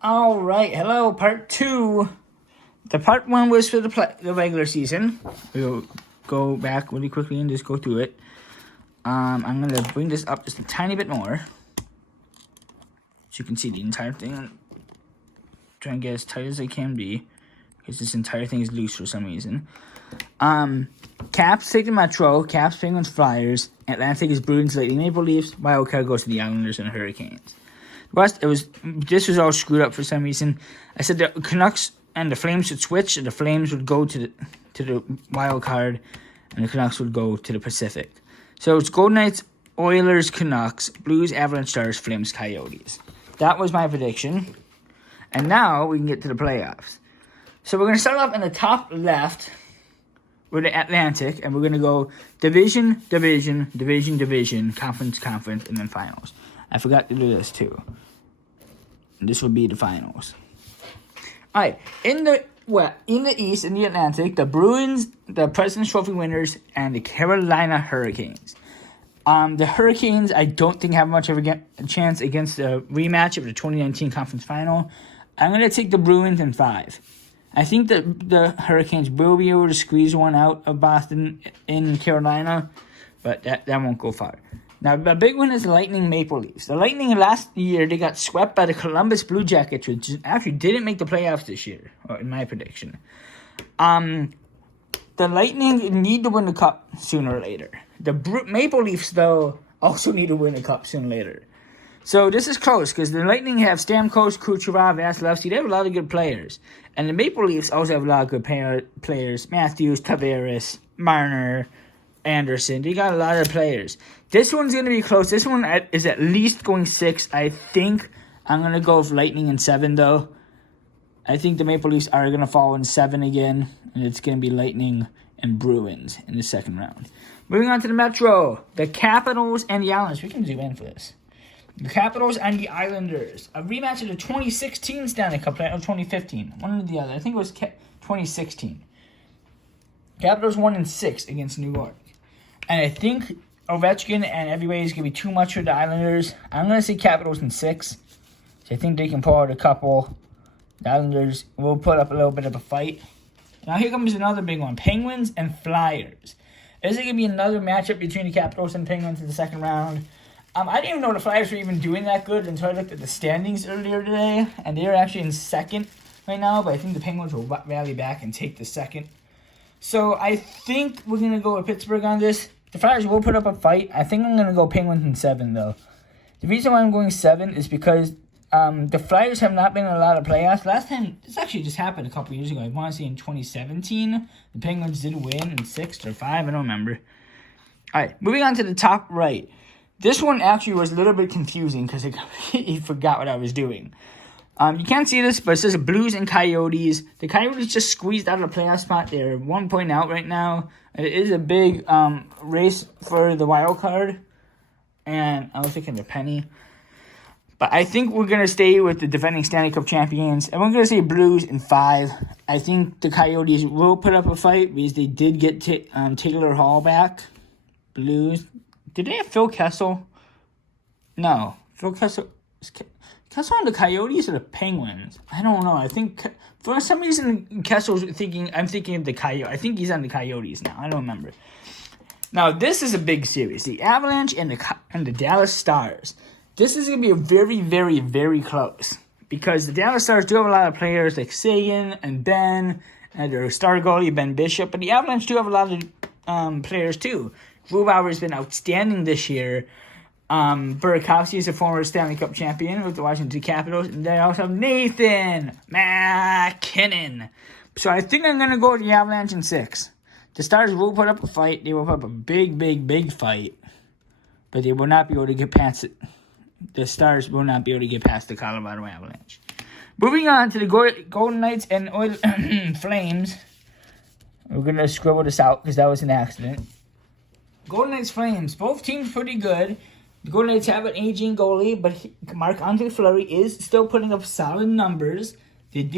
All right, hello, part two. The part one was for the regular season. We'll go back really quickly and just go through it. I'm gonna bring this up just a tiny bit more, so you can see the entire thing. I'm trying to get as tight as I can be, because this entire thing is loose for some reason. Caps take the Metro, Caps, Penguins, Flyers, Atlantic is Bruins, Lightning, Maple Leafs, Wild Card goes to the Islanders and Hurricanes. This was all screwed up for some reason. I said the Canucks and the Flames should switch, and the Flames would go to the Wild Card, and the Canucks would go to the Pacific. So it's Golden Knights, Oilers, Canucks, Blues, Avalanche, Stars, Flames, Coyotes. That was my prediction. And now we can get to the playoffs. So we're going to start off in the top left with the Atlantic, and we're going to go division, conference, and then finals. I forgot to do this too. And this will be the finals. All right, in the East, in the Atlantic, the Bruins, the President's Trophy winners, and the Carolina Hurricanes. The Hurricanes, I don't think have much of a chance against the rematch of the 2019 conference final. I'm going to take the Bruins in 5. I think that the Hurricanes will be able to squeeze one out of Boston in Carolina, but that won't go far. Now, the big one is the Lightning Maple Leafs. The Lightning last year, they got swept by the Columbus Blue Jackets, which actually didn't make the playoffs this year, in my prediction. The Lightning need to win the Cup sooner or later. The Maple Leafs, though, also need to win the Cup sooner or later. So this is close, because the Lightning have Stamkos, Kucherov, Vasilevsky. They have a lot of good players. And the Maple Leafs also have a lot of good players. Matthews, Tavares, Marner, Anderson. They got a lot of players. This one's going to be close. This one is at least going 6. I think I'm going to go with Lightning in 7, though. I think the Maple Leafs are going to fall in 7 again. And it's going to be Lightning and Bruins in the second round. Moving on to the Metro. The Capitals and the Islanders. We can zoom in for this. The Capitals and the Islanders. A rematch of the 2016 Stanley Cup, or 2015. One or the other. I think it was 2016. Capitals won in 6 against New York. And I think Ovechkin and everybody is going to be too much for the Islanders. I'm going to say Capitals in 6. So I think they can pull out a couple. The Islanders will put up a little bit of a fight. Now here comes another big one. Penguins and Flyers. Is it going to be another matchup between the Capitals and Penguins in the second round? I didn't even know the Flyers were even doing that good until I looked at the standings earlier today. And they are actually in second right now. But I think the Penguins will rally back and take the second. So I think we're going to go with Pittsburgh on this. The Flyers will put up a fight. I think I'm going to go Penguins in 7, though. The reason why I'm going 7 is because the Flyers have not been in a lot of playoffs. Last time, this actually just happened a couple years ago. I want to say in 2017. The Penguins did win in 6 or 5. I don't remember. All right, moving on to the top right. This one actually was a little bit confusing because I completely forgot what I was doing. You can't see this, but it says Blues and Coyotes. The Coyotes just squeezed out of the playoff spot. They're 1 point out right now. It is a big race for the wild card. And I was thinking the penny. But I think we're going to stay with the defending Stanley Cup champions. And we're going to say Blues in 5. I think the Coyotes will put up a fight because they did get Taylor Hall back. Blues. Did they have Phil Kessel? No. Phil Kessel... Kessel on the Coyotes or the Penguins? I don't know. I think for some reason Kessel's thinking. I'm thinking of the Coyotes. I think he's on the Coyotes now. I don't remember. Now this is a big series. The Avalanche and the Dallas Stars. This is going to be a very, very, very close because the Dallas Stars do have a lot of players like Sagan and Ben and their star goalie Ben Bishop, but the Avalanche do have a lot of players too. Grubauer has been outstanding this year. Burakovsky is a former Stanley Cup champion with the Washington Capitals. And they also have Nathan MacKinnon. So I think I'm going to go with the Avalanche in 6. The Stars will put up a fight. They will put up a big, big, big fight. But they will not be able to get past it. The Stars will not be able to get past the Colorado Avalanche. Moving on to the Golden Knights and Flames. We're going to scribble this out because that was an accident. Golden Knights Flames. Both teams pretty good. The Golden Knights have an aging goalie, but Marc-Andre Fleury is still putting up solid numbers. They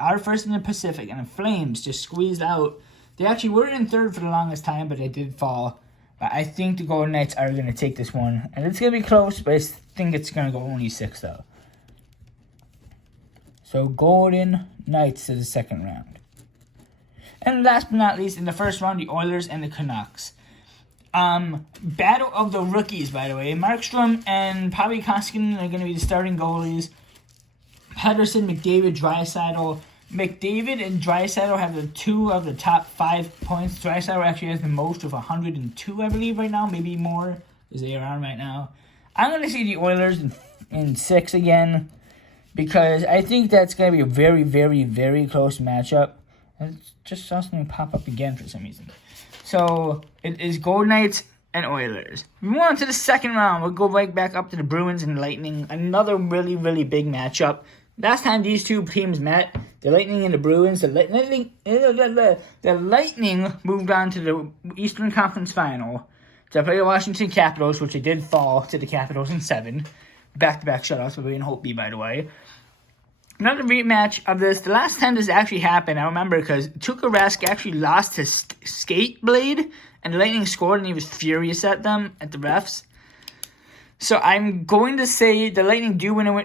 are first in the Pacific, and the Flames just squeezed out. They actually were in third for the longest time, but they did fall. But I think the Golden Knights are going to take this one. And it's going to be close, but I think it's going to go only 6, though. So Golden Knights to the second round. And last but not least, in the first round, the Oilers and the Canucks. Battle of the rookies, by the way. Markstrom and Pavel Koskinen are going to be the starting goalies. Pedersen, McDavid, Draisaitl. McDavid and Draisaitl have the two of the top 5 points. Draisaitl actually has the most with 102, I believe, right now. Maybe more, is they around right now. I'm going to see the Oilers in 6 again, because I think that's going to be a very, very, very close matchup. And just saw something pop up again for some reason. So, it is Golden Knights and Oilers. We move on to the second round. We'll go right back up to the Bruins and Lightning. Another really, really big matchup. Last time these two teams met, the Lightning and the Bruins, the Lightning moved on to the Eastern Conference Final to play the Washington Capitals, which they did fall to the Capitals in 7. Back-to-back shutouts for Wayne Holtby, by the way. Another rematch of this. The last time this actually happened, I remember, because Tuukka Rask actually lost his skate blade, and the Lightning scored, and he was furious at them, at the refs. So I'm going to say the Lightning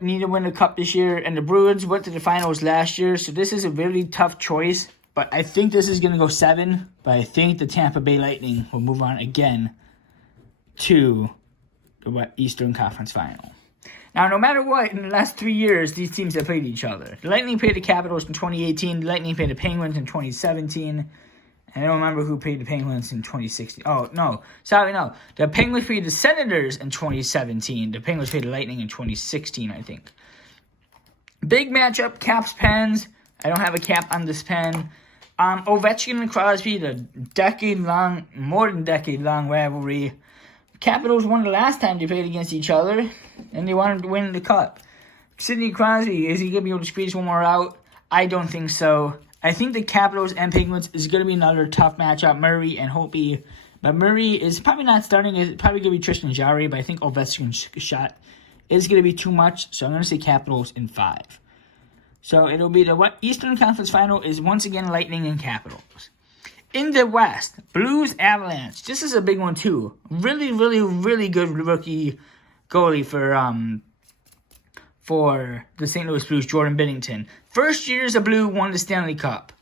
need to win the cup this year, and the Bruins went to the finals last year, so this is a really tough choice. But I think this is going to go 7, but I think the Tampa Bay Lightning will move on again to the Eastern Conference Final. Now, no matter what, in the last 3 years, these teams have played each other. The Lightning played the Capitals in 2018. The Lightning played the Penguins in 2017. And I don't remember who played the Penguins in 2016. Oh, no. Sorry, no. The Penguins played the Senators in 2017. The Penguins played the Lightning in 2016, I think. Big matchup, Caps, Pens. I don't have a cap on this pen. Ovechkin and Crosby, the more than decade-long rivalry. Capitals won the last time they played against each other, and they wanted to win the cup. Sidney Crosby, is he going to be able to squeeze one more out? I don't think so. I think the Capitals and Penguins is going to be another tough matchup, Murray and Holtby. But Murray is probably not starting. It's probably going to be Tristan Jarry, but I think Ovechkin's shot is going to be too much, so I'm going to say Capitals in 5. So it'll be the Eastern Conference Final is once again Lightning and Capitals. In the West, Blues, Avalanche. This is a big one, too. Really, really, really good rookie goalie for the St. Louis Blues, Jordan Binnington. First year as a Blue, won the Stanley Cup.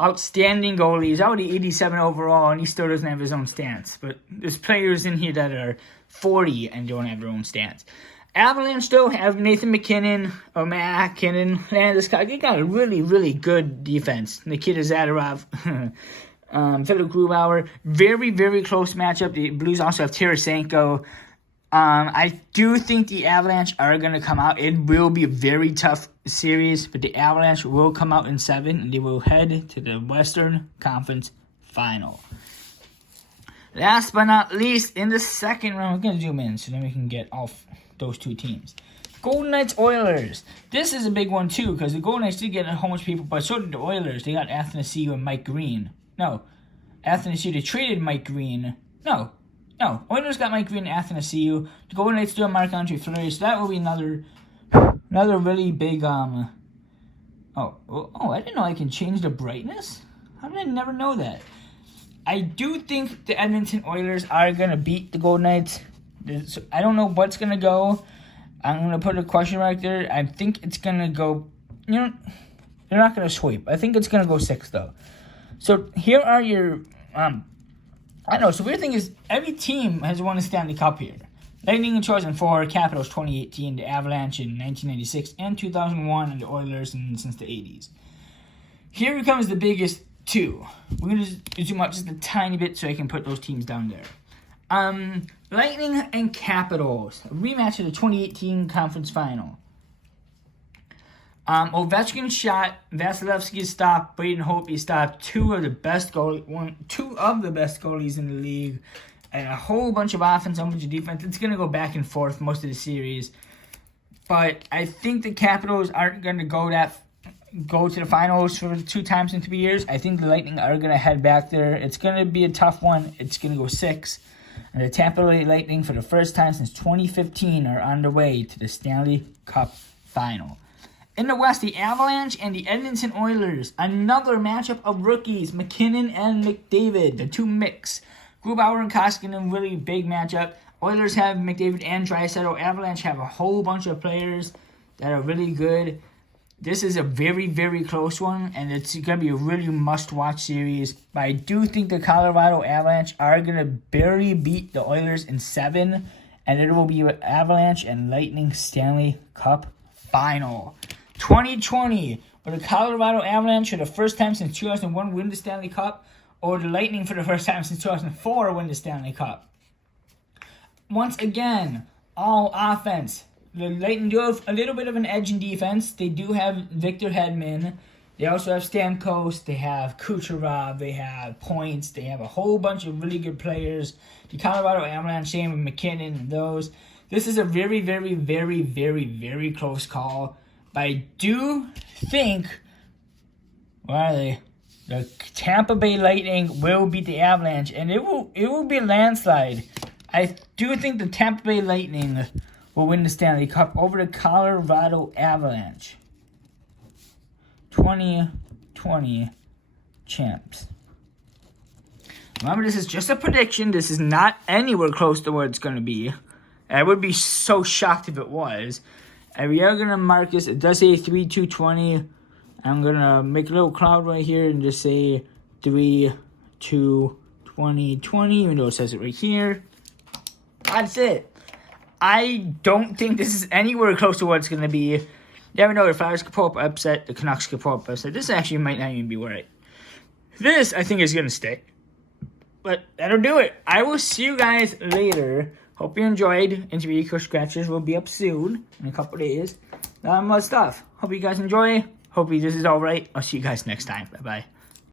Outstanding goalie. He's already 87 overall, and he still doesn't have his own stance. But there's players in here that are 40 and don't have their own stance. Avalanche, though, have Nathan McKinnon, Landis. They got a really, really good defense. Nikita Zadorov. Philip Grubauer, very, very close matchup. The Blues also have Tarasenko. I do think the Avalanche are going to come out. It will be a very tough series, but the Avalanche will come out in 7, and they will head to the Western Conference Final. Last but not least, in the second round, we're going to zoom in so then we can get off those two teams. Golden Knights, Oilers. This is a big one, too, because the Golden Knights did get a whole bunch of people, but so did the Oilers. They got Athanasiou and Mike Green. No, Athanasiou, they traded Mike Green. No, Oilers got Mike Green and Athanasiou. The Golden Knights do have Marc-Andre Fleury, so that will be another really big, I didn't know I can change the brightness? How did I never know that? I do think the Edmonton Oilers are going to beat the Golden Knights. I don't know what's going to go. I'm going to put a question mark there. I think it's going to go, they're not going to sweep. I think it's going to go 6, though. So here are your, so weird thing is every team has won a Stanley Cup here. Lightning in 2004, Capitals 2018, the Avalanche in 1996 and 2001, and the Oilers since the 80s. Here comes the biggest 2. We're going to zoom out just a tiny bit so I can put those teams down there. Lightning and Capitals, a rematch of the 2018 Conference Final. Ovechkin shot, Vasilevsky stopped, Braden Holtby stopped, two of the best goalies in the league, and a whole bunch of offense, a bunch of defense. It's going to go back and forth most of the series. But I think the Capitals aren't going to go to the finals for 2 times in 3 years. I think the Lightning are going to head back there. It's going to be a tough one. It's going to go 6. And the Tampa Bay Lightning, for the first time since 2015, are on their way to the Stanley Cup Final. In the West, the Avalanche and the Edmonton Oilers. Another matchup of rookies, McKinnon and McDavid, the 2 mix. Grubauer and Koskinen, really big matchup. Oilers have McDavid and Draisaitl. Avalanche have a whole bunch of players that are really good. This is a very, very close one, and it's going to be a really must-watch series. But I do think the Colorado Avalanche are going to barely beat the Oilers in 7, and it will be an Avalanche and Lightning Stanley Cup Final. 2020, will the Colorado Avalanche for the first time since 2001 win the Stanley Cup, or the Lightning for the first time since 2004 win the Stanley Cup? Once again, all offense. The Lightning do have a little bit of an edge in defense. They do have Victor Hedman. They also have Stamkos. They have Kucherov. They have Points. They have a whole bunch of really good players. The Colorado Avalanche, same with McKinnon and those. This is a very, very, very, very, very close call. But I do think, where are they? The Tampa Bay Lightning will beat the Avalanche, and it will be a landslide. I do think the Tampa Bay Lightning will win the Stanley Cup over the Colorado Avalanche. 2020 champs. Remember, this is just a prediction. This is not anywhere close to where it's going to be. I would be so shocked if it was. And we are going to mark this. It does say 3-2-20. I'm going to make a little cloud right here and just say 3-2-20-20, even though it says it right here. That's it. I don't think this is anywhere close to what it's going to be. You never know, the Flyers could pull up upset, the Canucks could pull up upset. This actually might not even be right. This, I think, is going to stay. But that'll do it. I will see you guys later. Hope you enjoyed. Interview Coach Scratchers will be up soon, in a couple days. More stuff. Hope you guys enjoy. Hope this is alright. I'll see you guys next time. Bye-bye.